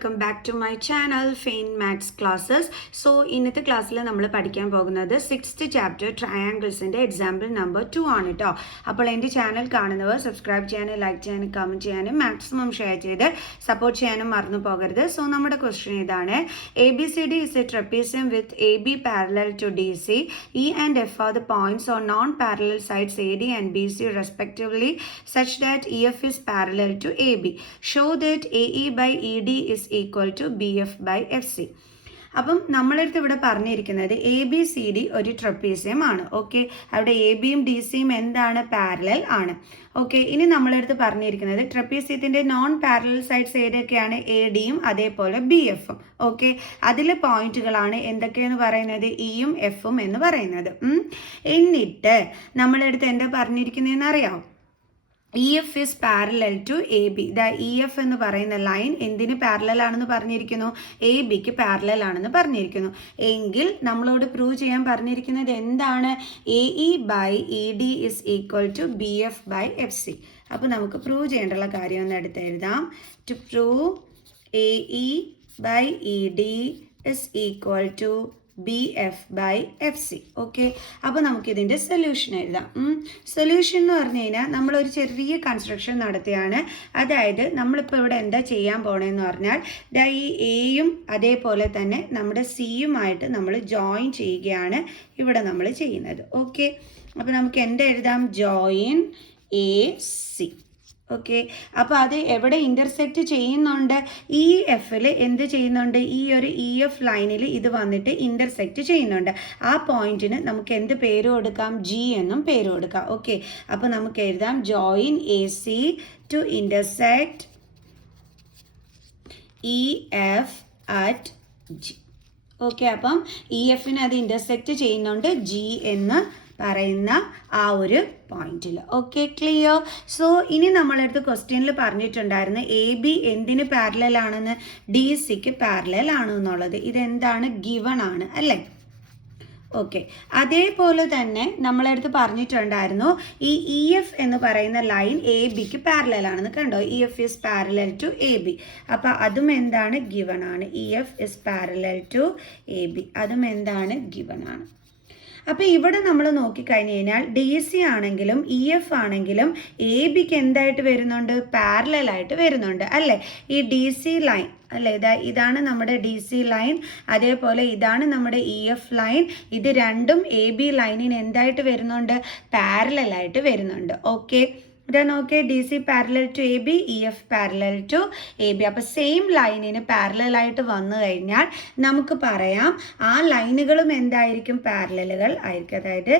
welcome back to my channel Fain Maths Classes. So ഇന്നത്തെ ക്ലാസ്സിൽ നമ്മൾ പഠിക്കാൻ പോകുന്നത് 6th ചാപ്റ്റർ ട്രയാങ്കിൾസിൻ്റെ എക്സാമ്പിൾ നമ്പർ 2 ആണ് കേട്ടോ. അപ്പോൾ എൻ്റെ ചാനൽ കാണുന്നവർ സബ്സ്ക്രൈബ് ചെയ്യാനും ലൈക്ക് ചെയ്യാനും കമൻറ്റ് ചെയ്യാനും മാക്സിമം ഷെയർ ചെയ്ത് സപ്പോർട്ട് ചെയ്യാനും മറന്നു പോകരുത്. സോ നമ്മുടെ ക്വസ്റ്റ്യൻ ഇതാണ്: ABCD is a trapezium with AB parallel to DC. E and F are the points on non-parallel sides AD and BC respectively such that EF is parallel to AB. Show that AE by ED is equal to BF by FC. അപ്പം നമ്മളടുത്ത് ഇവിടെ പറഞ്ഞിരിക്കുന്നത് ABCD ഒരു trapezium ആണ്. Okay, അവിടെ AB-യും DC-യും എന്താണ്? Parallel ആണ്. Okay, ഇനി നമ്മളടുത്ത് പറഞ്ഞിരിക്കുന്നത് ട്രപ്പീസിയത്തിൻ്റെ നോൺ പാരലൽ സൈഡ്സ് ഏതൊക്കെയാണ്? AD-യും അതേപോലെ BF-ഉം. ഓക്കെ, അതിലെ പോയിന്റുകളാണ് എന്തൊക്കെയെന്ന് പറയുന്നത്? E-യും F-ഉം എന്ന് പറയുന്നത്. എന്നിട്ട് നമ്മളടുത്ത് എന്താ പറഞ്ഞിരിക്കുന്നതെന്ന് അറിയാമോ? EF is parallel to AB. ദാ EF എന്ന് പറയുന്ന ലൈൻ എന്തിന് പാരലൽ ആണെന്ന് പറഞ്ഞിരിക്കുന്നു? ABക്ക് പാരലൽ ആണെന്ന് പറഞ്ഞിരിക്കുന്നു. എങ്കിൽ നമ്മളോട് പ്രൂവ് ചെയ്യാൻ പറഞ്ഞിരിക്കുന്നത് എന്താണ്? AE by ED is equal to BF by FC. അപ്പോൾ നമുക്ക് പ്രൂവ് ചെയ്യേണ്ടുള്ള കാര്യം ഒന്ന് എടുത്ത് എഴുതാം. To prove AE by ED is equal to BF by FC. Okay, അപ്പോൾ നമുക്കിതിൻ്റെ സൊല്യൂഷൻ എഴുതാം. സൊല്യൂഷൻ എന്ന് പറഞ്ഞു കഴിഞ്ഞാൽ നമ്മളൊരു ചെറിയ കൺസ്ട്രക്ഷൻ നടത്തിയാണ്. അതായത് നമ്മളിപ്പോൾ ഇവിടെ എന്താ ചെയ്യാൻ പോകണമെന്ന് പറഞ്ഞാൽ ഈ എയും അതേപോലെ തന്നെ നമ്മുടെ സിയുമായിട്ട് നമ്മൾ ജോയിൻ ചെയ്യുകയാണ് ഇവിടെ നമ്മൾ ചെയ്യുന്നത്. ഓക്കെ, അപ്പോൾ നമുക്ക് എന്താ എഴുതാം? Join AC. ഓക്കെ, അപ്പോൾ അത് എവിടെ ഇൻ്റർസെക്റ്റ് ചെയ്യുന്നുണ്ട്? EF-ൽ എന്ത് ചെയ്യുന്നുണ്ട്? ഈ ഒരു EF ലൈനിൽ ഇത് വന്നിട്ട് ഇൻ്റർസെക്റ്റ് ചെയ്യുന്നുണ്ട്. ആ പോയിന്റിന് നമുക്ക് എന്ത് പേര് കൊടുക്കാം? G എന്നും പേര് കൊടുക്കാം. ഓക്കെ, അപ്പോൾ നമുക്ക് എഴുതാം join AC to intersect EF at G. Okay, അപ്പം EF-ന് അത് ഇൻ്റർസെക്റ്റ് ചെയ്യുന്നുണ്ട് G എന്ന് പറയുന്ന ആ ഒരു പോയിന്റിൽ. Okay, clear? സോ ഇനി നമ്മളടുത്ത് ക്വസ്റ്റ്യനിൽ പറഞ്ഞിട്ടുണ്ടായിരുന്നു AB എന്തിന് പാരലൽ ആണെന്ന്? DCക്ക് പാരലൽ ആണ് എന്നുള്ളത്. ഇതെന്താണ്? ഗിവൺ ആണ് അല്ലേ? ഓക്കെ, അതേപോലെ തന്നെ നമ്മളടുത്ത് പറഞ്ഞിട്ടുണ്ടായിരുന്നു ഈ EF എന്ന് പറയുന്ന ലൈൻ ABക്ക് പാരലൽ ആണെന്ന്. കണ്ടോ? EF is parallel to AB. അപ്പോൾ അതും എന്താണ്? ഗിവൺ ആണ്. EF is parallel to AB. അതും എന്താണ്? ഗിവൺ ആണ്. അപ്പോൾ ഇവിടെ നമ്മൾ നോക്കിക്കഴിഞ്ഞ് കഴിഞ്ഞാൽ DC ആണെങ്കിലും EF ആണെങ്കിലും ABക്ക് എന്തായിട്ട് വരുന്നുണ്ട്? പാരലലായിട്ട് വരുന്നുണ്ട് അല്ലേ? ഈ DC ലൈൻ അല്ലേ, ഇതാണ് നമ്മുടെ DC ലൈൻ, അതേപോലെ ഇതാണ് നമ്മുടെ EF ലൈൻ. ഇത് രണ്ടും AB ലൈനിന് എന്തായിട്ട് വരുന്നുണ്ട്? പാരലലായിട്ട് വരുന്നുണ്ട്. ഓക്കെ, ഇതാ നോക്കേ, DC parallel to AB, EF parallel to AB. അപ്പോൾ സെയിം ലൈനിന് പാരലലായിട്ട് വന്നു കഴിഞ്ഞാൽ നമുക്ക് പറയാം ആ ലൈനുകളും എന്തായിരിക്കും? പാരലലുകൾ ആയിരിക്കും. അതായത്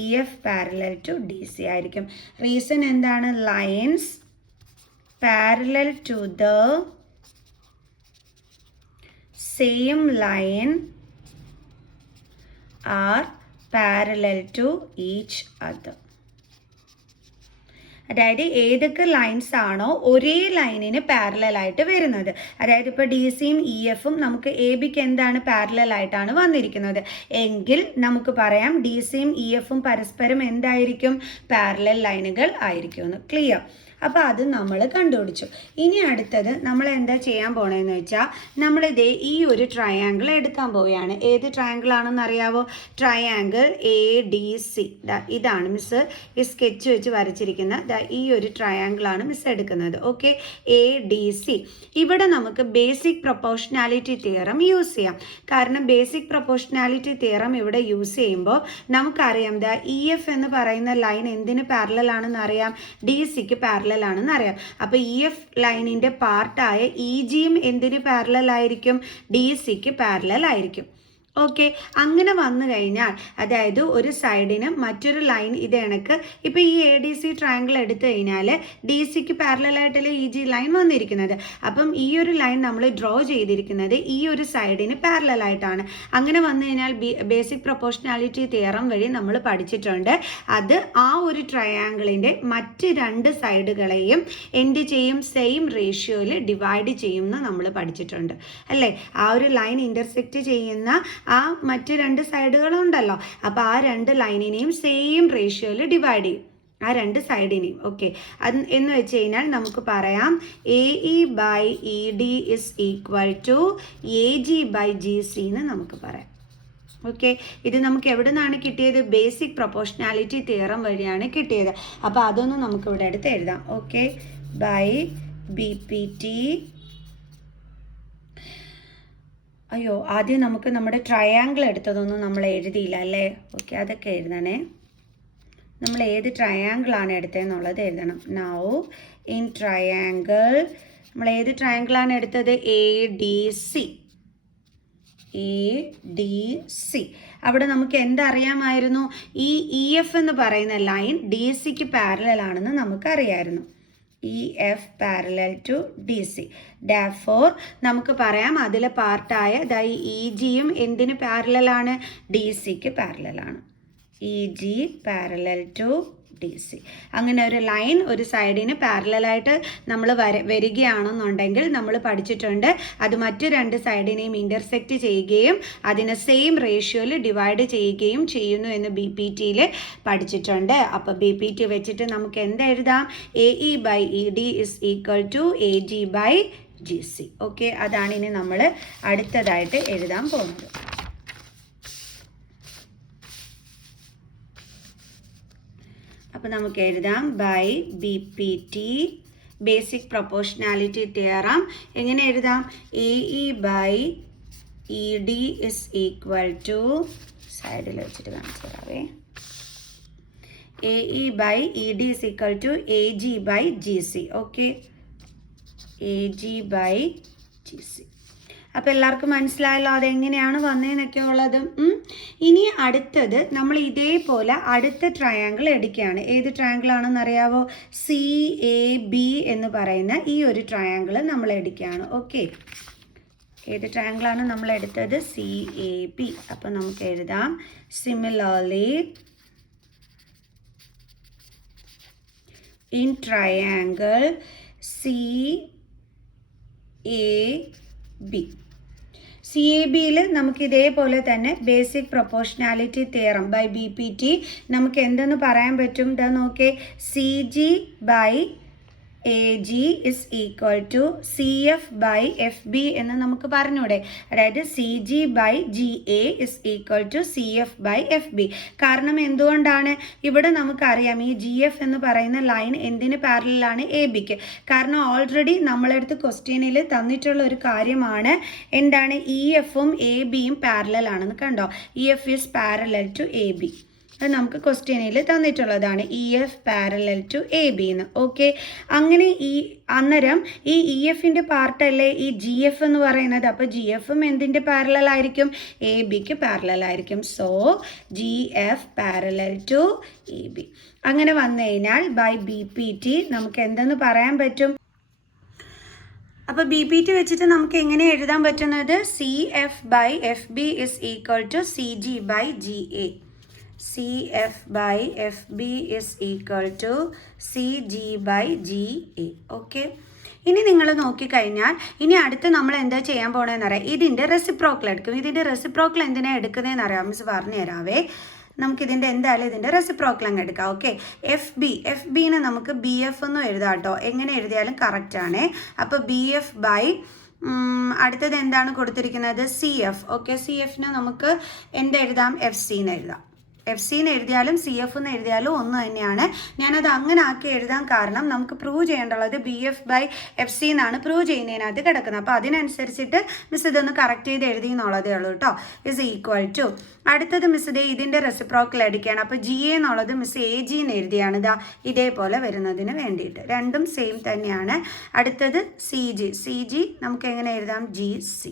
EF പാരലൽ ടു DC ആയിരിക്കും. റീസൺ എന്താണ്? Lines parallel to the same line are parallel to each other. അതായത് ഏതൊക്കെ ലൈൻസ് ആണോ ഒരേ ലൈനിന് പാരലലായിട്ട് വരുന്നത്, അതായത് ഇപ്പോൾ DCയും EF-ഉം നമുക്ക് ABക്ക് എന്താണ്? പാരലലായിട്ടാണ് വന്നിരിക്കുന്നത് എങ്കിൽ നമുക്ക് പറയാം DCയും EF-ഉം പരസ്പരം എന്തായിരിക്കും? പാരലൽ ലൈനുകൾ ആയിരിക്കുമെന്ന്. ക്ലിയർ? അപ്പോൾ അത് നമ്മൾ കണ്ടുപിടിച്ചു. ഇനി അടുത്തത് നമ്മൾ എന്താ ചെയ്യാൻ പോണതെന്ന് വെച്ചാൽ നമ്മളിതേ ഈ ഒരു ട്രയാങ്കിൾ എടുക്കാൻ പോവുകയാണ്. ഏത് ട്രയാങ്കിൾ ആണെന്ന് അറിയാവോ? Triangle ADC. ഇതാണ് മിസ് ഈ സ്കെച്ച് വെച്ച് വരച്ചിരിക്കുന്ന ഈ ഒരു ട്രയാങ്കിളാണ് മിസ് എടുക്കുന്നത്. Okay, ADC. ഇവിടെ നമുക്ക് ബേസിക് പ്രൊപ്പോർഷണാലിറ്റി തിയറം യൂസ് ചെയ്യാം. കാരണം ബേസിക് പ്രൊപ്പോർഷണാലിറ്റി തിയറം ഇവിടെ യൂസ് ചെയ്യുമ്പോൾ നമുക്കറിയാം EF എന്ന് പറയുന്ന ലൈൻ എന്തിന് പാരലൽ ആണെന്ന് അറിയാം? DCക്ക് പാരലൽ ആണെന്ന് അറിയാം. അപ്പോൾ EF ലൈനിൻ്റെ പാർട്ടായ EGയും എന്തിന് പാരലൽ ആയിരിക്കും? DCക്ക് പാരലൽ ആയിരിക്കും. ഓക്കെ, അങ്ങനെ വന്നു കഴിഞ്ഞാൽ അതായത് ഒരു സൈഡിന് മറ്റൊരു ലൈൻ ഇത് കണക്ക് ഇപ്പോൾ ഈ ADC ട്രയാങ്കിൾ എടുത്തു കഴിഞ്ഞാൽ DCക്ക് പാരലലായിട്ടല്ലേ EG ലൈൻ വന്നിരിക്കുന്നത്. അപ്പം ഈ ഒരു ലൈൻ നമ്മൾ ഡ്രോ ചെയ്തിരിക്കുന്നത് ഈ ഒരു സൈഡിന് പാരലലായിട്ടാണ്. അങ്ങനെ വന്നു കഴിഞ്ഞാൽ ബേസിക് പ്രൊപ്പോർഷണാലിറ്റി തിയറം വഴി നമ്മൾ പഠിച്ചിട്ടുണ്ട്. അത് ആ ഒരു ട്രയാങ്കിളിൻ്റെ മറ്റ് രണ്ട് സൈഡുകളെയും എന്ത് ചെയ്യും? സെയിം റേഷ്യോയിൽ ഡിവൈഡ് ചെയ്യുമെന്ന് നമ്മൾ പഠിച്ചിട്ടുണ്ട് അല്ലേ? ആ ഒരു ലൈൻ ഇൻ്റർസെക്റ്റ് ചെയ്യുന്ന ആ മറ്റ് രണ്ട് സൈഡുകളുണ്ടല്ലോ, അപ്പോൾ ആ രണ്ട് ലൈനിനെയും സെയിം റേഷ്യോയിൽ ഡിവൈഡ് ചെയ്യും. ആ രണ്ട് സൈഡിനെയും. ഓക്കെ, അത് എന്ന് വെച്ച് കഴിഞ്ഞാൽ നമുക്ക് പറയാം AE/ED is equal to AG/GC എന്ന് നമുക്ക് പറയാം. ഓക്കെ, ഇത് നമുക്ക് എവിടെ നിന്നാണ് കിട്ടിയത്? ബേസിക് പ്രൊപ്പോർഷണാലിറ്റി തിയറം വഴിയാണ് കിട്ടിയത്. അപ്പോൾ അതൊന്നും നമുക്ക് ഇവിടെ അടുത്ത് എഴുതാം. Okay, by BPT. അയ്യോ, ആദ്യം നമുക്ക് നമ്മുടെ ട്രയാങ്കിൾ എടുത്തതൊന്നും നമ്മൾ എഴുതിയില്ല അല്ലേ? ഓക്കെ, അതൊക്കെ എഴുതണേ. നമ്മൾ ഏത് ട്രയാങ്കിളാണ് എടുത്തതെന്നുള്ളത് എഴുതണം. നൗ ഇൻ ട്രയാങ്കിൾ നമ്മൾ ഏത് ട്രയാങ്കിളാണ് എടുത്തത്? ADC. അവിടെ നമുക്ക് എന്തറിയാമായിരുന്നു? ഈ EF എന്ന് പറയുന്ന ലൈൻ DC പാരലൽ ആണെന്ന് നമുക്കറിയായിരുന്നു. EF parallel to DC. Therefore നമുക്ക് പറയാം അതിലെ പാർട്ടായ EGയും എന്തിന് പാരലലാണ്? DCക്ക് പാരലലാണ്. EG parallel to DC. അങ്ങനെ ഒരു ലൈൻ ഒരു സൈഡിന് പാരലായിട്ട് നമ്മൾ വരികയാണെന്നുണ്ടെങ്കിൽ നമ്മൾ പഠിച്ചിട്ടുണ്ട് അത് മറ്റു രണ്ട് സൈഡിനെയും ഇൻ്റർസെക്റ്റ് ചെയ്യുകയും അതിനെ സെയിം റേഷ്യോയിൽ ഡിവൈഡ് ചെയ്യുകയും ചെയ്യുന്നു എന്ന് BPTയിൽ പഠിച്ചിട്ടുണ്ട്. അപ്പോൾ BPT വെച്ചിട്ട് നമുക്ക് എന്തെഴുതാം? AE/ED is equal to AG/GC. Okay, അതാണ് ഇനി നമ്മൾ അടുത്തതായിട്ട് എഴുതാൻ പോകുന്നത്. അപ്പോൾ നമുക്ക് എഴുതാം by BPT basic proportionality theorem. എങ്ങനെ എഴുതാം? AE/ED ഇസ് ഈക്വൽ ടു, സൈഡിൽ വെച്ചിട്ട് കാണിച്ചു തരാവേ, AE/ED is equal to AG/GC. Okay, AG/GC. അപ്പോൾ എല്ലാവർക്കും മനസ്സിലായല്ലോ അതെങ്ങനെയാണ് വന്നതെന്നൊക്കെ ഉള്ളത്. ഇനി അടുത്തത് നമ്മൾ ഇതേപോലെ അടുത്ത ട്രയാങ്കിൾ എടുക്കുകയാണ്. ഏത് ട്രയാങ്കിൾ ആണെന്ന് അറിയാവോ? CAB എന്ന് പറയുന്ന ഈ ഒരു ട്രയാങ്കിൾ നമ്മൾ എടുക്കുകയാണ്. ഓക്കെ, ഏത് ട്രയാങ്കിളാണ് നമ്മൾ എടുത്തത്? CAB. അപ്പോൾ നമുക്ക് എഴുതാം സിമിലർലി ഇൻ ട്രയാങ്കിൾ CABയിൽ നമുക്ക് ഇതേപോലെ തന്നെ basic proportionality theorem by BPT നമുക്ക് എന്തെന്ന് പറയാൻ പറ്റും? ഇതാ നോക്കേ, CG/AG is equal to CF/FB എന്ന് നമുക്ക് പറഞ്ഞൂടെ? അതായത് CG/GA is equal to CF/FB. കാരണം എന്തുകൊണ്ടാണ്? ഇവിടെ നമുക്കറിയാം ഈ GF എന്ന് പറയുന്ന ലൈൻ എന്തിന് പാരലലാണ്? ABക്ക്. കാരണം ഓൾറെഡി നമ്മളെടുത്ത് ക്വസ്റ്റ്യനിൽ തന്നിട്ടുള്ള ഒരു കാര്യമാണ് എന്താണ്? EFഉം ABയും പാരലൽ ആണെന്ന് കണ്ടോ? EF is parallel to AB. അത് നമുക്ക് ക്വസ്റ്റ്യനിൽ തന്നിട്ടുള്ളതാണ്, EF പാരലൽ ടു AB എന്ന്. ഓക്കെ, അങ്ങനെ അന്നേരം ഈ EFൻ്റെ പാർട്ടല്ലേ ഈ GF എന്ന് പറയുന്നത്. അപ്പോൾ GFും എന്തിൻ്റെ പാരലൽ ആയിരിക്കും? ABക്ക് പാരലൽ ആയിരിക്കും. So GF parallel to AB. അങ്ങനെ വന്നു കഴിഞ്ഞാൽ ബൈ BPT നമുക്ക് എന്തെന്ന് പറയാൻ പറ്റും? അപ്പോൾ BPT വെച്ചിട്ട് നമുക്ക് എങ്ങനെ എഴുതാൻ പറ്റുന്നത്? CF/FB is equal to CG/GA. CF/FB is equal to CG/GA. Okay, ഇനി നിങ്ങൾ നോക്കിക്കഴിഞ്ഞാൽ ഇനി അടുത്ത് നമ്മൾ എന്താ ചെയ്യാൻ പോകണമെന്ന് അറിയാം? ഇതിൻ്റെ റെസിപ്രോക്കൽ എടുക്കും. ഇതിൻ്റെ റെസിപ്രോക്കൽ എന്തിനാണ് എടുക്കുന്നതെന്ന് അറിയാം? മിസ് പറഞ്ഞു തരാവേ. നമുക്കിതിൻ്റെ എന്തായാലും ഇതിൻ്റെ റെസിപ്രോക്കൽ അങ്ങ് എടുക്കാം. ഓക്കെ, FBനെ നമുക്ക് BF എന്നും എഴുതാം കേട്ടോ. എങ്ങനെ എഴുതിയാലും കറക്റ്റാണ്. അപ്പോൾ BF ബൈ അടുത്തത് എന്താണ് കൊടുത്തിരിക്കുന്നത്? CF. ഓക്കെ, CFന് നമുക്ക് എന്തെഴുതാം? FC എന്ന് എഴുതാം. FC എന്ന് എഴുതിയാലും CF എന്ന് എഴുതിയാലും ഒന്ന് തന്നെയാണ്. ഞാനത് അങ്ങനെ ആക്കി എഴുതാൻ കാരണം നമുക്ക് പ്രൂവ് ചെയ്യേണ്ടുള്ളത് BF/FC എന്നാണ് പ്രൂവ് ചെയ്യുന്നതിനകത്ത് കിടക്കുന്നത്. അപ്പോൾ അതിനനുസരിച്ചിട്ട് മിസ് ഇതൊന്ന് കറക്റ്റ് ചെയ്ത് എഴുതി എന്നുള്ളതേ ഉള്ളൂ കേട്ടോ. ഇസ് ഈക്വൽ ടു അടുത്തത് മിസ് ഇതേ ഇതിൻ്റെ റെസിപ്രോക്കൽ അടിക്കുകയാണ്. അപ്പോൾ GA എന്നുള്ളത് മിസ് AG എന്ന് എഴുതിയാണ്. ഇതേപോലെ വരുന്നതിന് വേണ്ടിയിട്ട് രണ്ടും സെയിം തന്നെയാണ്. അടുത്തത് CG നമുക്ക് എങ്ങനെ എഴുതാം? GC.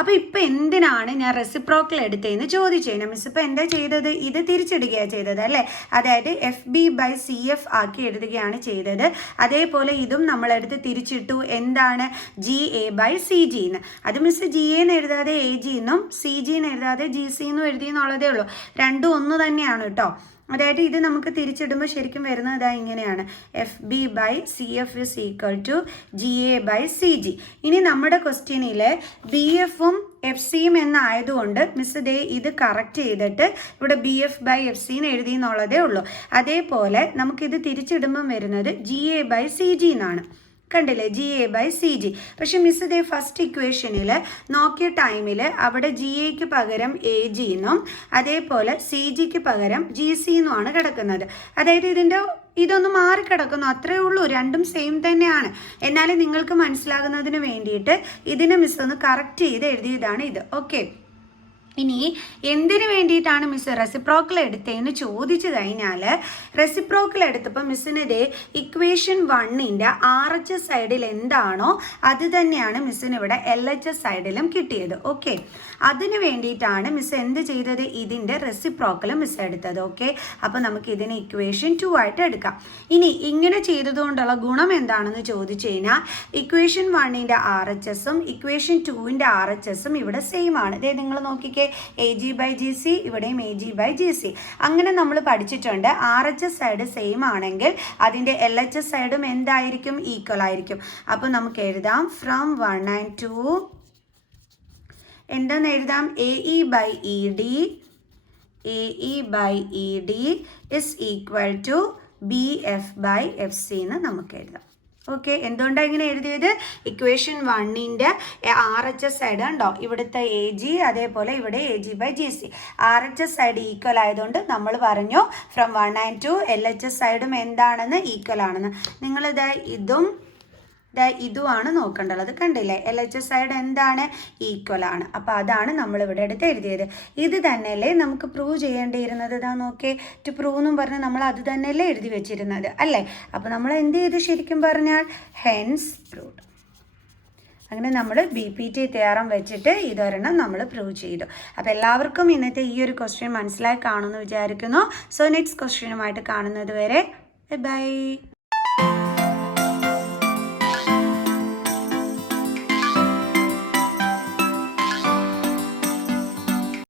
അപ്പോൾ ഇപ്പോൾ എന്തിനാണ് ഞാൻ റെസിപ്രോക്കൽ എടുത്തതെന്ന് ചോദിച്ചു കഴിഞ്ഞാൽ മിസ് ഇപ്പോൾ എന്താ ചെയ്തത്? ഇത് തിരിച്ചിടുകയാണ് ചെയ്തത് അല്ലേ? അതായത് FB/CF ആക്കി എഴുതുകയാണ് ചെയ്തത്. അതേപോലെ ഇതും നമ്മളെടുത്ത് തിരിച്ചിട്ടു. എന്താണ്? GA/CG എന്ന്. അത് മിസ് GA എന്ന് എഴുതാതെ AG എന്നും CG എന്ന് എഴുതാതെ GC എന്നും എഴുതി എന്നുള്ളതേ ഉള്ളൂ. രണ്ടും ഒന്ന് തന്നെയാണ് കേട്ടോ. അതായത് ഇത് നമുക്ക് തിരിച്ചിടുമ്പോൾ ശരിക്കും വരുന്നത് ഇങ്ങനെയാണ്, F B by C F is equal to G A by C G. ഇനി നമ്മുടെ ക്വസ്റ്റ്യനിൽ ബി എഫും എഫ് സിയും എന്നായതുകൊണ്ട് മിസ് ദേ ഇത് കറക്റ്റ് ചെയ്തിട്ട് ഇവിടെ ബി എഫ് ബൈ എഫ് സിന്ന് എഴുതി എന്നുള്ളതേ ഉള്ളൂ. അതേപോലെ നമുക്കിത് തിരിച്ചിടുമ്പം വരുന്നത് G A by C G എന്നാണ്. കണ്ടില്ലേ, G A by C G. പക്ഷെ മിസ് ഇതേ ഫസ്റ്റ് ഇക്വേഷനിൽ നോക്കിയ ടൈമിൽ അവിടെ ജി എക്ക് പകരം എ ജി എന്നും അതേപോലെ സി ജിക്ക് പകരം ജി സി എന്നുമാണ് കിടക്കുന്നത്. അതായത് ഇതൊന്ന് മാറിക്കിടക്കുന്നു, അത്രേ ഉള്ളൂ, രണ്ടും സെയിം തന്നെയാണ്. എന്നാലും നിങ്ങൾക്ക് മനസ്സിലാകുന്നതിന് വേണ്ടിയിട്ട് ഇതിനെ മിസ് ഒന്ന് കറക്റ്റ് ചെയ്ത് എഴുതിയതാണ് ഇത്. ഓക്കെ, ഇനി എന്തിനു വേണ്ടിയിട്ടാണ് മിസ് റെസിപ്രോക്കൽ എടുത്തതെന്ന് ചോദിച്ചു കഴിഞ്ഞാൽ, റെസിപ്രോക്കൽ എടുത്തപ്പോൾ മിസ്സിന് ഇതേ ഇക്വേഷൻ 1ൻ്റെ RHS സൈഡിൽ എന്താണോ അത് തന്നെയാണ് മിസ്സിന് ഇവിടെ LHS സൈഡിലും കിട്ടിയത്. ഓക്കെ, അതിന് വേണ്ടിയിട്ടാണ് മിസ് എന്ത് ചെയ്തത്, ഇതിൻ്റെ റെസിപ്രോക്കൽ മിസ് എടുത്തത്. ഓക്കെ, അപ്പോൾ നമുക്ക് ഇതിനെ ഇക്വേഷൻ 2 ആയിട്ട് എടുക്കാം. ഇനി ഇങ്ങനെ ചെയ്തതുകൊണ്ടുള്ള ഗുണം എന്താണെന്ന് ചോദിച്ചു കഴിഞ്ഞാൽ, ഇക്വേഷൻ 1ൻ്റെ RHSഉം ഇക്വേഷൻ 2ൻ്റെ RHSഉം ഇവിടെ സെയിം ആണ്. ഇതേ നിങ്ങൾ നോക്കിക്കേ, A G by G C, ഇവിടെയും A G by G C. അങ്ങനെ നമ്മൾ പഠിച്ചിട്ടുണ്ട്. RHS സൈഡ് സെയിം ആണെങ്കിൽ അതിൻ്റെ LHS സൈഡും എന്തായിരിക്കും, ഈക്വൽ ആയിരിക്കും. അപ്പോൾ നമുക്ക് എഴുതാം ഫ്രം 1 and 2 എന്താണെന്ന് എഴുതാം, A E by E D is equal to B F by F C എന്ന് നമുക്ക് എഴുതാം. ഓക്കെ, എന്തുകൊണ്ടാണ് ഇങ്ങനെ എഴുതിയത്, ഇക്വേഷൻ 1ൻ്റെ RHS സൈഡ് ഉണ്ടോ, ഇവിടുത്തെ എ ജി അതേപോലെ ഇവിടെ A G by G C, RHS side equal ആയതുകൊണ്ട് നമ്മൾ പറഞ്ഞു ഫ്രം 1 and 2 LHS സൈഡും എന്താണെന്ന്, ഈക്വൽ ആണെന്ന്. നിങ്ങളിത് ഇതുമാണ് നോക്കേണ്ടത്. കണ്ടില്ലേ, LHS സൈഡ് എന്താണ്, ഈക്വൽ ആണ്. അപ്പോൾ അതാണ് നമ്മളിവിടെ എടുത്ത് എഴുതിയത്. ഇത് തന്നെയല്ലേ നമുക്ക് പ്രൂവ് ചെയ്യേണ്ടിയിരുന്നത്. ഇതാ നോക്കേ, ടു പ്രൂവ് എന്നും പറഞ്ഞ് നമ്മൾ അത് തന്നെയല്ലേ എഴുതി വെച്ചിരുന്നത് അല്ലേ. അപ്പോൾ നമ്മൾ എന്ത് ചെയ്തു, ശരിക്കും പറഞ്ഞാൽ ഹെൻസ് പ്രൂവ്ഡ്. അങ്ങനെ നമ്മൾ BPT തയ്യാറാൻ വെച്ചിട്ട് ഇതൊരെണ്ണം നമ്മൾ പ്രൂവ് ചെയ്തു. അപ്പോൾ എല്ലാവർക്കും ഇന്നത്തെ ഈ ഒരു ക്വസ്റ്റ്യൻ മനസ്സിലായി കാണുമെന്ന് വിചാരിക്കുന്നു. സോ നെക്സ്റ്റ് ക്വസ്റ്റ്യനുമായിട്ട് കാണുന്നത് വരെ ബൈ.